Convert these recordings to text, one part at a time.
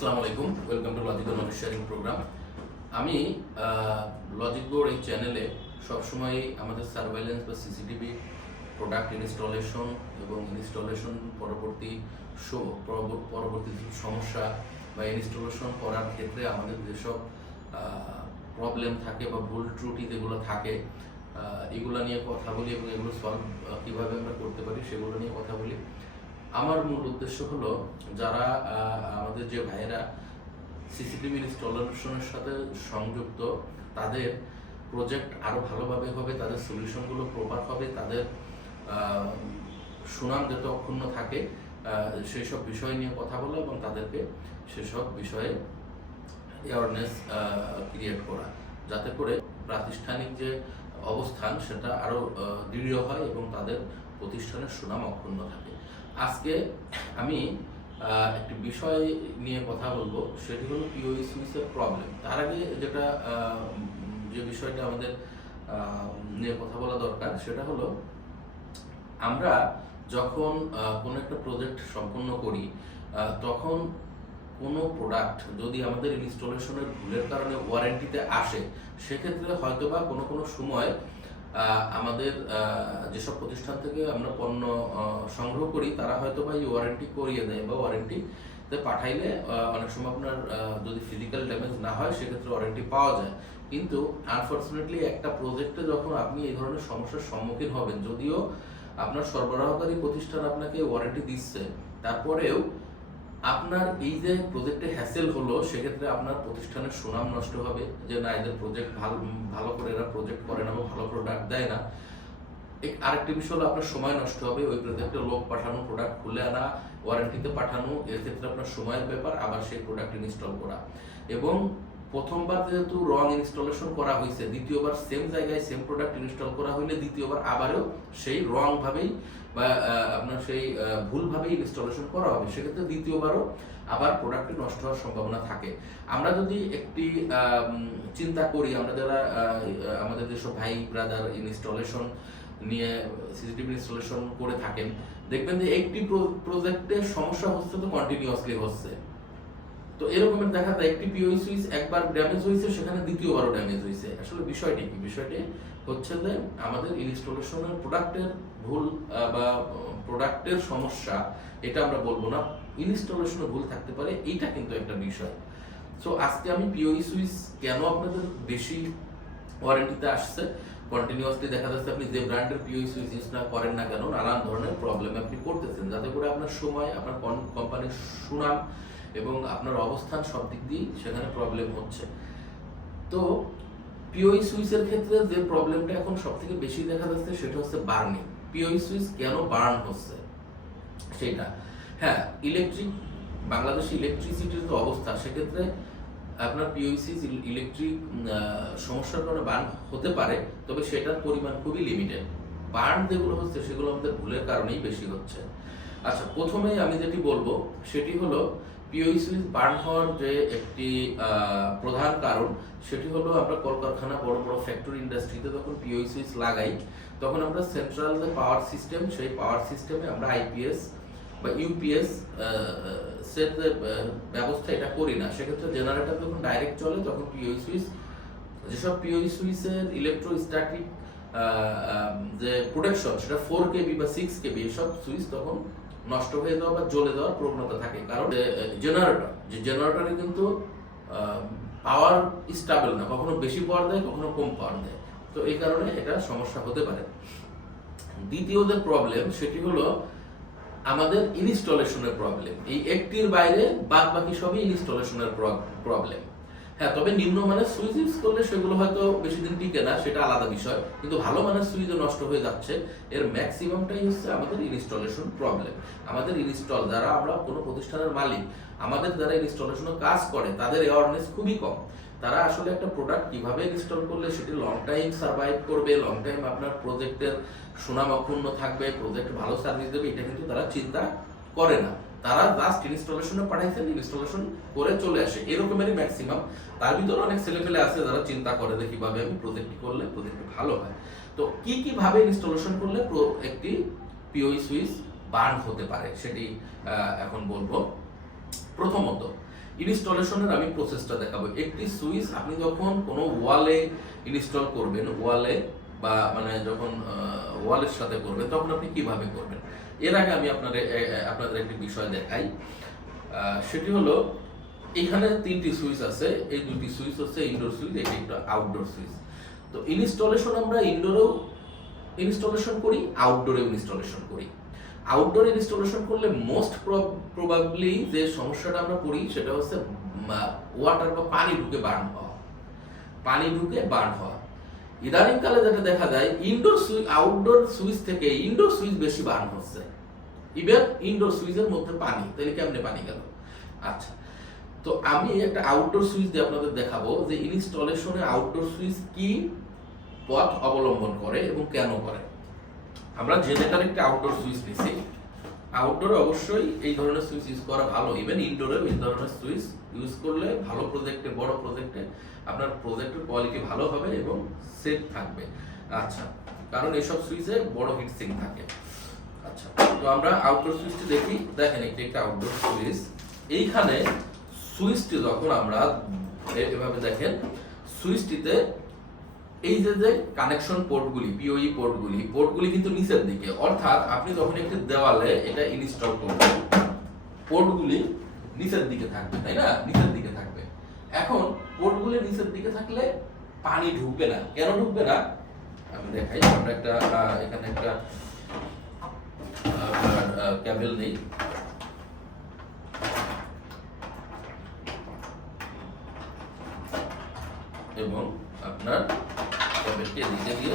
আসসালামু আলাইকুম, welcome to LogicGo knowledge sharing program. আমি LogicGoর এই চ্যানেলে সবসময় আমাদের সার্ভেইলেন্স বা সিসিটিভি প্রোডাক্ট ইনস্টলেশন এবং ইনস্টলেশন পরবর্তী সমস্যা বা ইনস্টলেশন করার ক্ষেত্রে আমাদের যেসব প্রবলেম থাকে বা ভুল ত্রুটি যেগুলো থাকে এগুলো নিয়ে কথা বলি এবং এগুলো সলভ কীভাবে আমরা করতে পারি সেগুলো নিয়ে কথা বলি। আমার মূল উদ্দেশ্য হলো যারা আমাদের যে ভাইয়েরা সিসিটিভি ইনস্টলেশনের সাথে সংযুক্ত তাদের প্রজেক্ট আরও ভালোভাবে হবে, তাদের সলিউশনগুলো প্রপার হবে, তাদের সুনাম যাতে অক্ষুণ্ণ থাকে সেই সব বিষয় নিয়ে কথা বলা এবং তাদেরকে সেসব বিষয়ে অ্যাওয়ারনেস ক্রিয়েট করা, যাতে করে প্রাতিষ্ঠানিক যে অবস্থান সেটা আরও দৃঢ় হয় এবং তাদের প্রতিষ্ঠানের সুনাম অক্ষুণ্ণ থাকে। আজকে আমি একটি বিষয় নিয়ে কথা বলবো, সেটি হলো PoE সুইচের প্রবলেম। তার আগে যে বিষয়টা আমাদের নিয়ে কথা বলা দরকার সেটা হলো আমরা যখন কোনো একটা প্রজেক্ট সম্পন্ন করি তখন কোনো প্রোডাক্ট যদি আমাদের ইনস্টলেশনের ভুলের কারণে ওয়ারেন্টিতে আসে, সেক্ষেত্রে হয়তোবা কোনো সময় আমাদের যেসব প্রতিষ্ঠান থেকে আমরা পণ্য সংগ্রহ করি তারা হয়তোবা এই ওয়ারেন্টি করিয়ে দেয় বা ওয়ারেন্টিতে পাঠাইলে অনেক সময় আপনার যদি ফিজিক্যাল ড্যামেজ না হয় সেক্ষেত্রে ওয়ারেন্টি পাওয়া যায়। কিন্তু আনফর্চুনেটলি একটা প্রজেক্টে যখন আপনি এই ধরনের সমস্যার সম্মুখীন হবেন, যদিও আপনার সরবরাহকারী প্রতিষ্ঠান আপনাকে ওয়ারেন্টি দিচ্ছে, তারপরেও আপনার এই যে প্রজেক্টে হ্যাসেল হলো সেক্ষেত্রে আপনার প্রতিষ্ঠানের সুনাম নষ্ট হবে যে না, এদের প্রজেক্ট ভালো করে এরা প্রজেক্ট করে না বা ভালো প্রোডাক্ট দেয় না। আরেকটি বিষয় হলো আপনার সময় নষ্ট হবে, ওই প্রজেক্টে লোক পাঠানো, প্রোডাক্ট খুলে আনা, ওয়ারেন্টিতে পাঠানো, এর ক্ষেত্রে আপনার সময়ের ব্যাপার, আবার সেই প্রোডাক্ট ইনস্টল করা। এবং প্রথমবার যেহেতু রং ইনস্টলেশন করা হয়েছে, দ্বিতীয়বার সেম জায়গায় সেম প্রোডাক্ট ইনস্টল করা হইলে দ্বিতীয়বার আবারও সেই রং ভাবেই বা আপনার সেই ভুলভাবেই ইনস্টলেশন করা হবে, সেক্ষেত্রে দ্বিতীয়বারও আবার প্রোডাক্টটি নষ্ট হওয়ার সম্ভাবনা থাকে। আমরা যদি একটি চিন্তা করি, আমরা যারা আমাদের যেসব ভাই ব্রাদার ইনস্টলেশন নিয়ে সিসিটিভি ইনস্টলেশন করে থাকেন, দেখবেন যে একটি প্রজেক্টে সমস্যা হচ্ছে তো কন্টিনিউয়াসলি হচ্ছে। তো এরকমের দেখা যায় একটি PoE সুইচ একবার ড্যামেজ হয়েছে, সেখানে দ্বিতীয়বারও ড্যামেজ হয়েছে। আসলে বিষয়টি কি? বিষয়টি হচ্ছে যে আমাদের ইনস্টলেশনের প্রোডাক্টের ভুল বা প্রোডাক্টের সমস্যা, এটা আমরা বলবো না, ইনস্টলেশনে ভুল থাকতে পারে, এইটা কিন্তু একটা বিষয়। সো আজকে আমি PoE সুইচ কেন আপনাদের বেশি ওয়ারেন্টিতে আসছে, কন্টিনিউয়াসলি দেখা যাচ্ছে আপনি যে ব্র্যান্ডের PoE সুইচ ইউজ না করেন না কেন নানান ধরনের প্রবলেম আপনি করতেছেন, যাতে করে আপনার সময়, আপনার কোম্পানির সুনাম এবং আপনার অবস্থান সব দিক দিয়েই সেখানে প্রবলেম হচ্ছে। তো PoE সুইচের ক্ষেত্রে যে প্রবলেমটা এখন সব থেকে বেশি দেখা যাচ্ছে সেটা হচ্ছে বার্নিং। PoE সুইচ কেন বার্ন হচ্ছে সেটা, হ্যাঁ, বাংলাদেশে ইলেকট্রিসিটির যে অবস্থা, সেক্ষেত্রে আপনার PoE সুইচ ইলেকট্রিক সমস্যার কারণে বার্ন হতে পারে, তবে সেটার পরিমাণ খুবই লিমিটেড। বার্ন যেগুলো হচ্ছে সেগুলো আমাদের ভুলের কারণেই বেশি হচ্ছে। আচ্ছা, প্রথমেই আমি যেটি বলবো সেটি হলো PoE সুইচ বার্ন হওয়ার যে একটি প্রধান কারণ, সেটি হলো আমরা কলকারখানা, বড় বড় ফ্যাক্টরি, ইন্ডাস্ট্রিতে যখন PoE সুইচ লাগাই তখন আমরা সেন্ট্রাল যে পাওয়ার সিস্টেম, সেই পাওয়ার সিস্টেমে আমরা IPS বা UPS সেট ব্যবস্থা এটা করি না। সেক্ষেত্রে জেনারেটর যখন ডাইরেক্ট চলে তখন PoE সুইচ, যেসব PoE সুইচের ইলেকট্রোস্ট্যাটিক যে প্রোটেকশন সেটা 4 kV বা 6 kV, এসব সুইচ তখন নষ্ট হয়ে যাওয়া বা জ্বলে যাওয়ার প্রবণতা থাকে। কারণ জেনারেটরে কিন্তু পাওয়ার স্টেবল না, কখনো বেশি পাওয়ার দেয়, কখনো কম পাওয়ার দেয়। তো এই কারণে এটা সমস্যা হতে পারে। দ্বিতীয় যে প্রবলেম সেটি হলো আমাদের ইনস্টলেশনের প্রবলেম। এই একটির বাইরে বাদ বাকি সবই ইনস্টলেশনের প্রবলেম। হ্যাঁ, তবে নিম্নমানের সুইচ ইউজ করলে সেগুলো হয়তো বেশি দিন টিকে না, সেটা আলাদা বিষয়, কিন্তু ভালো মানের সুইচও নষ্ট হয়ে যাচ্ছে। এর ম্যাক্সিমামটাই হচ্ছে আমাদের ইনস্টলেশন প্রবলেম। আমাদের যারা আমরা কোনো প্রতিষ্ঠানের মালিক, আমাদের যারা ইনস্টলেশনে কাজ করে তাদের অ্যাওয়ারনেস খুবই কম। তারা আসলে একটা প্রোডাক্ট কিভাবে ইনস্টল করলে সেটি লং টাইম সার্ভাইভ করবে, লং টাইম আপনার প্রজেক্টের সুনাম অক্ষুণ্ণ থাকবে, প্রজেক্ট ভালো সার্ভিস দেবে, এটা কিন্তু তারা চিন্তা করে না। তারা জাস্ট ইনস্টলেশনে পাঠাইছেন, ইনস্টলেশন করে চলে আসে, এরকমেরই ম্যাক্সিমাম। তার ভিতরে অনেক ছেলেপেলে আছে যারা চিন্তা করে যে কিভাবে আমি প্রজেক্ট করলে প্রজেক্ট ভালো হয়। তো কিভাবে ইনস্টলেশন করলে একটি PoE সুইচ বার্ন হতে পারে সেটি এখন বলবো। প্রথমত, ইনস্টলেশনের আমি প্রসেসটা দেখাবো। একটি সুইচ আপনি যখন কোনো ওয়ালে ইনস্টল করবেন, ওয়ালে বা মানে যখন ওয়ালের সাথে করবেন, তখন আপনি কিভাবে করবেন। এর আগে আমি আপনাদের একটি বিষয় দেখাই। সেটি হলো, এখানে 3টি সুইচ আছে। এই 2টি সুইচ হচ্ছে ইনডোর সুইচ, এটি একটা আউটডোর সুইচ। তো ইনস্টলেশন আমরা ইনডোরেও ইনস্টলেশন করি, আউটডোরেও ইনস্টলেশন করি। আউটডোর ইনস্টলেশন করলে মোস্ট প্রবাবলি যে সমস্যাটা আমরা পড়ি সেটা হচ্ছে ওয়াটার বা পানি ঢুকে বার্ন হওয়া। ইদানিং কালে যেটা দেখা যায়, আউটডোর সুইচ থেকে ইনডোর সুইচ বেশি বার্ন হচ্ছে। ইভেন ইনডোর সুইচের মধ্যে পানি, তাহলে কেমনে পানি গেল? আচ্ছা, তো আমি একটা আউটডোর সুইচ দিয়ে আপনাদের দেখাবো যে ইনস্টলেশনে আউটডোর সুইচ কি পথ অবলম্বন করে এবং কেন করে। আমরা জেনারেটর একটা আউটডোর সুইচ নিছি। আউটডোরে অবশ্যই এই ধরনের সুইচ ইউজ করা ভালো, ইভেন ইনডোরেও এই ধরনের সুইচ ইউজ করলে ভালো প্রজেক্টে, বড় প্রজেক্টে আপনার প্রজেক্টের কোয়ালিটি ভালো হবে এবং সেফ থাকবে। আচ্ছা, কারণ এইসব সুইচে বড় হিট সিঙ্ক থাকে। আচ্ছা, তো আমরা আউটডোর সুইচটি দেখি। দেখেন, এটি একটা আউটডোর সুইচ। এইখানে সুইচটি যখন আমরা এভাবে দেখেন, সুইচটিতে এই যে কানেকশন পোর্টগুলি, পিওই পোর্টগুলি কিন্তু নিচের দিকে। অর্থাৎ আপনি যখন একটি দেওয়ালে এটা ইনস্টল করবেন, পোর্টগুলি নিচের দিকে থাকবে, তাই না? নিচের দিকে থাকবে। এখন পোর্টগুলি নিচের দিকে থাকলে পানি ঢুকবে না। কেন ঢুকবে না আমি দেখাই। আমরা এখানে একটা কেবল নেই, এবং আপনার কেবলটি এদিকে দিয়ে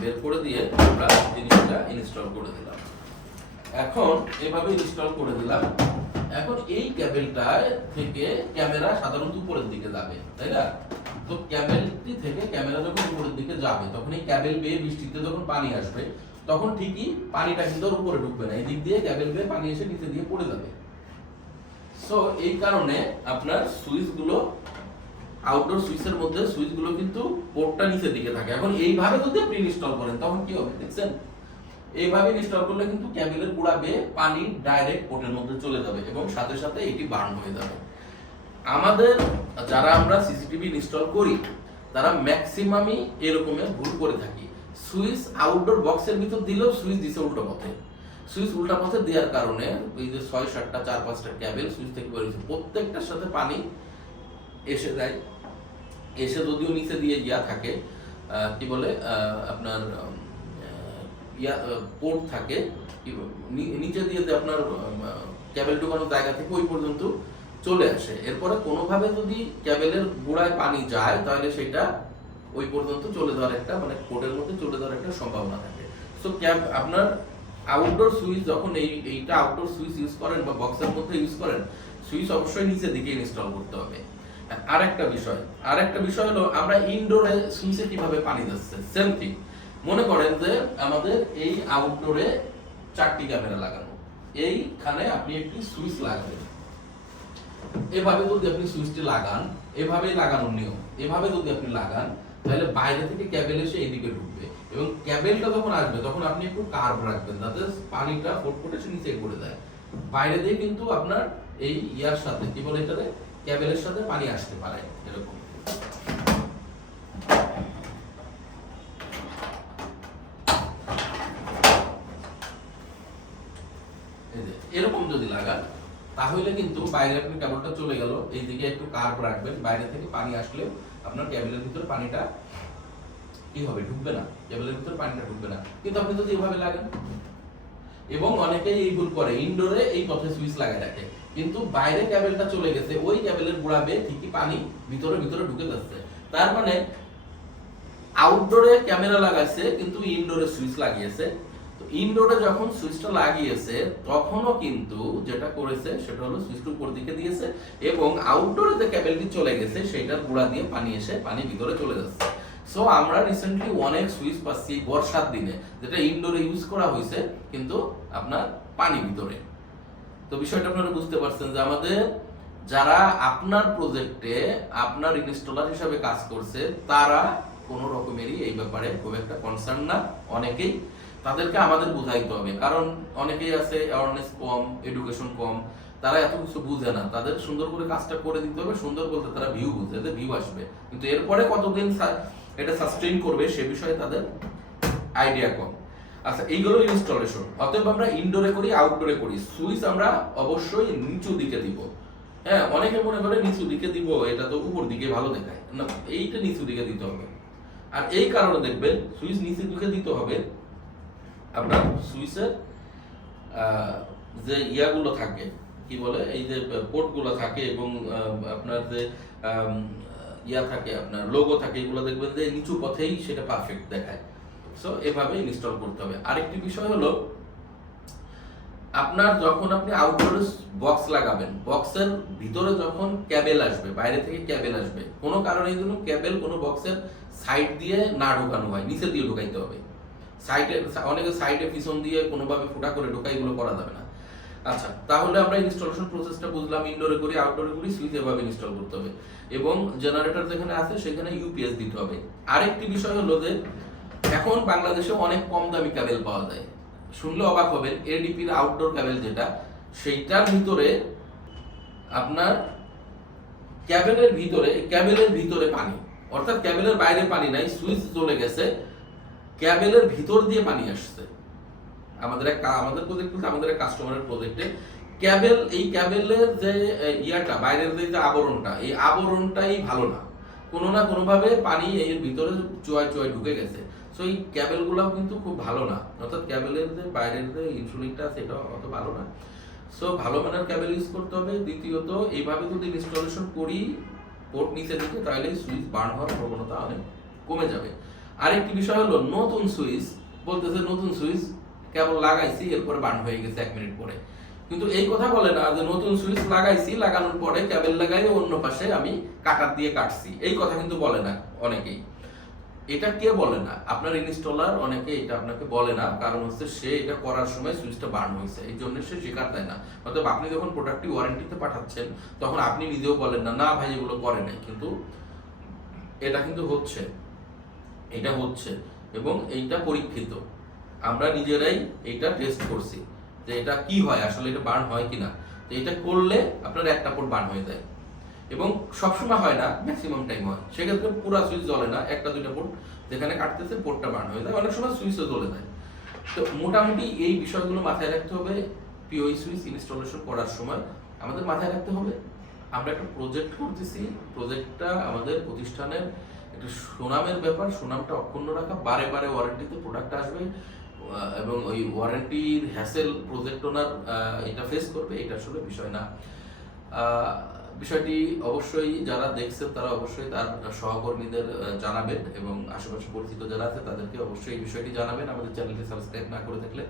বের করে দিয়ে আমরা জিনিসটা ইনস্টল করে দিলাম। এখন এভাবে ইনস্টল করে দিলাম। এখন এই কেবলটা থেকে ক্যামেরা সাধারণত উপরের দিকে যাবে, তাই না? তো কেবলটি থেকে ক্যামেরা যখন উপরের দিকে যাবে, তখন এই কেবল বেয়ে বৃষ্টিতে যখন পানি আসবে, তখন ঠিকই পানিটা কিন্তু উপরে ঢুকবে না। এই দিক দিয়ে কেবল বেয়ে পানি এসে নিচে দিয়ে পড়ে যাবে। সো এই কারণে আপনার সুইচগুলো, আউটডোর সুইচের মধ্যে সুইচগুলো কিন্তু পোর্টটা নিচের দিকে থাকে। এখন এইভাবে যদি আপনি ইনস্টল করেন, তখন কি হবে দেখছেন? এইভাবে ইনস্টল করলে কিন্তু কেবলের গুঁড়া বেয়ে পানি ডাইরেক্ট পোর্টের মধ্যে চলে যাবে এবং সাথে সাথে এটি বার্ন হয়ে যাবে। আমাদের যারা আমরা সিসিটিভি ইনস্টল করি, তারা ম্যাক্সিমামই এরকমের ভুল করে থাকি। সুইচ আউটডোর বক্সের ভিতর দিলেও সুইচ দিছে উল্টো পথে। সুইচ উল্টা পথে দেওয়ার কারণে ওই যে 6-7টা 4-5টা কেবল সুইচ থেকে বেরিয়েছে, প্রত্যেকটার সাথে পানি এসে যায়। এসে যদিও নিচে দিয়ে থাকে, কি বলে আপনার পোর্ট থাকে, নিচে দিয়ে আপনার কেবল ঢোকানোর জায়গা থেকে ওই পর্যন্ত চলে আসে। এরপরে কোনোভাবে যদি কেবলের গোড়ায় পানি যায়, তাহলে সেটা ওই পর্যন্ত চলে যাওয়ার একটা, মানে পোর্টের মধ্যে চলে যাওয়ার একটা সম্ভাবনা থাকে। সো আপনার আউটডোর সুইচ যখন এইটা আউটডোর সুইচ ইউজ করেন বা বক্সের মধ্যে ইউজ করেন, সুইচ অবশ্যই নিচের দিকে ইনস্টল করতে হবে। আরেকটা বিষয় হলো, আমরা ইনডোরে সুইচে কিভাবে পানি যাচ্ছে, সেম থিং। মনে করেন যে আমাদের এই আউটডোরে 4টি ক্যামেরা লাগানো, এইখানে আপনি একটি সুইচ লাগাবেন। এভাবে যদি আপনি সুইচটি লাগান, এভাবেই লাগানোর নিয়ম, এভাবে যদি আপনি লাগান, তাহলে বাইরে থেকে কেবল এসে এইদিকে ঢুকবে এবং কেবলটা যখন আসবে তখন আপনি একটু কার্ভ রাখবেন যাতে পানিটা ফুটফুটে এসে নিচে পড়ে যায়। বাইরে দিয়ে কিন্তু আপনার এই ইয়ার সাথে, কি বলে এটাতে, কেবলের সাথে পানি আসতে পারে। এরকম এরকম যদি লাগান, তাহলে কিন্তু বাইরে আপনি কেবলটা চলে গেল, এইদিকে একটু কার্ভ রাখবেন, বাইরে থেকে পানি আসলে আপনার কেবলের ভিতরে পানিটা কি হবে, ঢুকবে না, কেবলের ভিতরে পানিটা ঢুকবে না। কিন্তু আপনি যদি এভাবে লাগান, এবং অনেকেই এই ভুল করে, ইনডোরে এই পথে সুইচ লাগায় রাখে, কিন্তু বাইরে কেবলটা চলে গেছে, ওই কেবলের গোড়া বেয়ে ঠিকই পানি ভিতরে ঢুকে যাচ্ছে। তার মানে আউটডোরে ক্যামেরা লাগাইছে কিন্তু ইনডোরে সুইচ লাগিয়েছে। তো ইনডোরে যখন সুইচটা লাগিয়েছে, তখনও কিন্তু যেটা করেছে সেটা হলো সুইচটা উপর দিকে দিয়েছে এবং আউটডোরে যে কেবলটি চলে গেছে সেটার গোড়া দিয়ে পানি এসে পানি ভিতরে চলে যাচ্ছে। সো আমরা রিসেন্টলি অনেক সুইচ পাচ্ছি বর্ষার দিনে, যেটা ইনডোরে ইউজ করা হয়েছে কিন্তু আপনার পানি ভিতরে। তো বিষয়টা আপনারা বুঝতে পারছেন যে আমাদের যারা আপনার প্রজেক্টে আপনার ইনস্টলার হিসাবে কাজ করছে, তারা কোনো রকমেরই এই ব্যাপারে খুব একটা কনসার্ন না অনেকেই। তাদেরকে আমাদের বুঝাইতে হবে, কারণ অনেকেই আছে অ্যাওয়ারনেস কম, এডুকেশন কম, তারা এত কিছু বুঝে না। তাদের সুন্দর করে কাজটা করে দিতে হবে। সুন্দর বলতে তারা ভিউ বুঝে, যে ভিউ আসবে, কিন্তু এরপরে কতদিন এটা সাস্টেইন করবে সে বিষয়ে তাদের আইডিয়া কম। আচ্ছা, এইগুলো ইনস্টলেশন। অতএব আমরা ইনডোরে করি, আউটডোরে করি। সুইচ আমরা অবশ্যই নিচু দিকে দিব। হ্যাঁ, অনেকে মনে করে নিচু দিকে দিব, এটা তো উপর দিকে ভালো দেখায় না, এইটা নিচু দিকে দিতে হবে। আর এই কারণে দেখবেন সুইচ নিচু দিকে দিতে হবে। আপনার সুইচের যে ইয়াগুলো থাকে, কি বলে, এই যে পোর্টগুলো থাকে এবং আপনার যে ইয়া থাকে, আপনার লোগো থাকে, এগুলো দেখবেন যে নিচু পথেই সেটা পারফেক্ট দেখায়। সো এভাবে ইনস্টল করতে হবে। আরেকটি বিষয় হলো, আপনার যখন আপনি আউটডোরে বক্স লাগাবেন, বক্সের ভিতরে যখন ক্যাবেল আসবে, বাইরে থেকে ক্যাবেল আসবে, কোনো কারণে জন্য ক্যাবেল কোনো বক্সের সাইড দিয়ে না ঢোকানো হয়, নিচে দিয়ে ঢোকাইতে হবে। সাইডে অনেকে সাইডে পিছন দিয়ে কোনোভাবে ফুটা করে ঢোকাই, এগুলো করা যাবে না। আচ্ছা, তাহলে আমরা ইনস্টলেশন প্রসেসটা বুঝলাম। ইনডোরে করি, আউটডোরে করি, সুইচ এভাবে ইনস্টল করতে হবে এবং জেনারেটর যেখানে আছে সেখানে ইউপিএস দিতে হবে। আরেকটি বিষয় হলো যে এখন বাংলাদেশে অনেক কম দামি ক্যাবেল পাওয়া যায়। শুনলে অবাক হবেন, এডিপির আউটডোর ক্যাবেল যেটা, সেইটার ভিতরে আপনার ক্যাবেলের ভিতরে পানি, অর্থাৎ ক্যাবেলের বাইরে পানি নাই, সুইচ চলে গেছে, ক্যাবেলের ভিতর দিয়ে পানি আসছে। আমাদের প্রজেক্ট বলতে আমাদের এক কাস্টমারের প্রজেক্টে এই ক্যাবেলের যে ইয়াটা, বাইরের যে আবরণটা, এই আবরণটাই ভালো না, কোনো না কোনোভাবে পানি এর ভিতরে চুয়ায় ঢুকে গেছে। সো এই ক্যাবেলগুলোও কিন্তু খুব ভালো না, অর্থাৎ ক্যাবেলের যে বাইরের যে ইনসুলিনটা সেটা অত ভালো না। সো ভালো মানের ক্যাবেল ইউজ করতে হবে। দ্বিতীয়ত, এইভাবে যদি ইনস্টলেশন করি পোর্ট নিচে দিকে, তাহলে সুইচ বার্ন হওয়ার প্রবণতা অনেক কমে যাবে। আরেকটি বিষয় হলো, নতুন সুইচ বলতেছে নতুন সুইচ কেবল লাগাইছি, এরপরে বার্ন হয়ে গেছে 1 মিনিট পরে, কিন্তু এই কথা বলে না যে নতুন সুইচ লাগাইছি, লাগানোর পরে ক্যাবেল লাগাই অন্য পাশে আমি কাটার দিয়ে কাটছি, এই কথা কিন্তু বলে না অনেকেই। এটা কে বলে না? আপনার ইনস্টলার অনেকে এটা আপনাকে বলে না, কারণ হচ্ছে সে এটা করার সময় সুইচটা বার্ন হয়েছে, এই জন্য সে স্বীকার দেয় না। অর্থাৎ আপনি যখন প্রোডাক্টটি ওয়ারেন্টিতে পাঠাচ্ছেন, তখন আপনি নিজেও বলেন না, না ভাই এগুলো করে নাই, কিন্তু এটা কিন্তু হচ্ছে, এটা হচ্ছে এবং এইটা পরীক্ষিত। আমরা নিজেরাই এইটা টেস্ট করছি যে এটা কি হয়, আসলে এটা বার্ন হয় কিনা। তো এটা করলে আপনার একটা পোর্ট বার্ন হয়ে যায় এবং সবসময় হয় না, ম্যাক্সিমাম টাইম হয়। সেক্ষেত্রে পুরো সুইচ জ্বলে না, 1-2টা পোর্ট যেখানে কাটতেছে পোর্টটা বার্ন হয়ে যায়, অনেক সময় সুইচও জ্বলে যায়। তো মোটামুটি এই বিষয়গুলো মাথায় রাখতে হবে। পিওই সুইচ ইনস্টলেশন করার সময় আমাদের মাথায় রাখতে হবে, আমরা একটা প্রজেক্ট করতেছি, প্রজেক্টটা আমাদের প্রতিষ্ঠানের একটা সুনামের ব্যাপার, সুনামটা অক্ষুণ্ণ রাখা। বারে বারে ওয়ারেন্টিতে প্রোডাক্ট আসবে এবং ওই ওয়ারেন্টির হ্যাসেল প্রজেক্ট ওনার এটা ফেস করবে, এটা আসলে বিষয় না। বিষয়টি অবশ্যই যারা দেখছেন তারা অবশ্যই তার সহকর্মীদের জানাবেন এবং আশেপাশে পরিচিত যারা আছে তাদেরকে অবশ্যই এই বিষয়টি জানাবেন। আমাদের চ্যানেলটি সাবস্ক্রাইব না করে থাকলে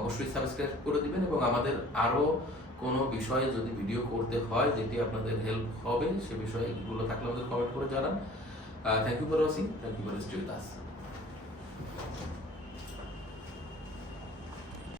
অবশ্যই সাবস্ক্রাইব করে দিবেন এবং আমাদের আরও কোনো বিষয়ে যদি ভিডিও করতে হয় যেটি আপনাদের হেল্প হবে, সে বিষয়গুলো থাকলে আমাদের কমেন্ট করে জানান। Thank you for watching, thank you for stay with us.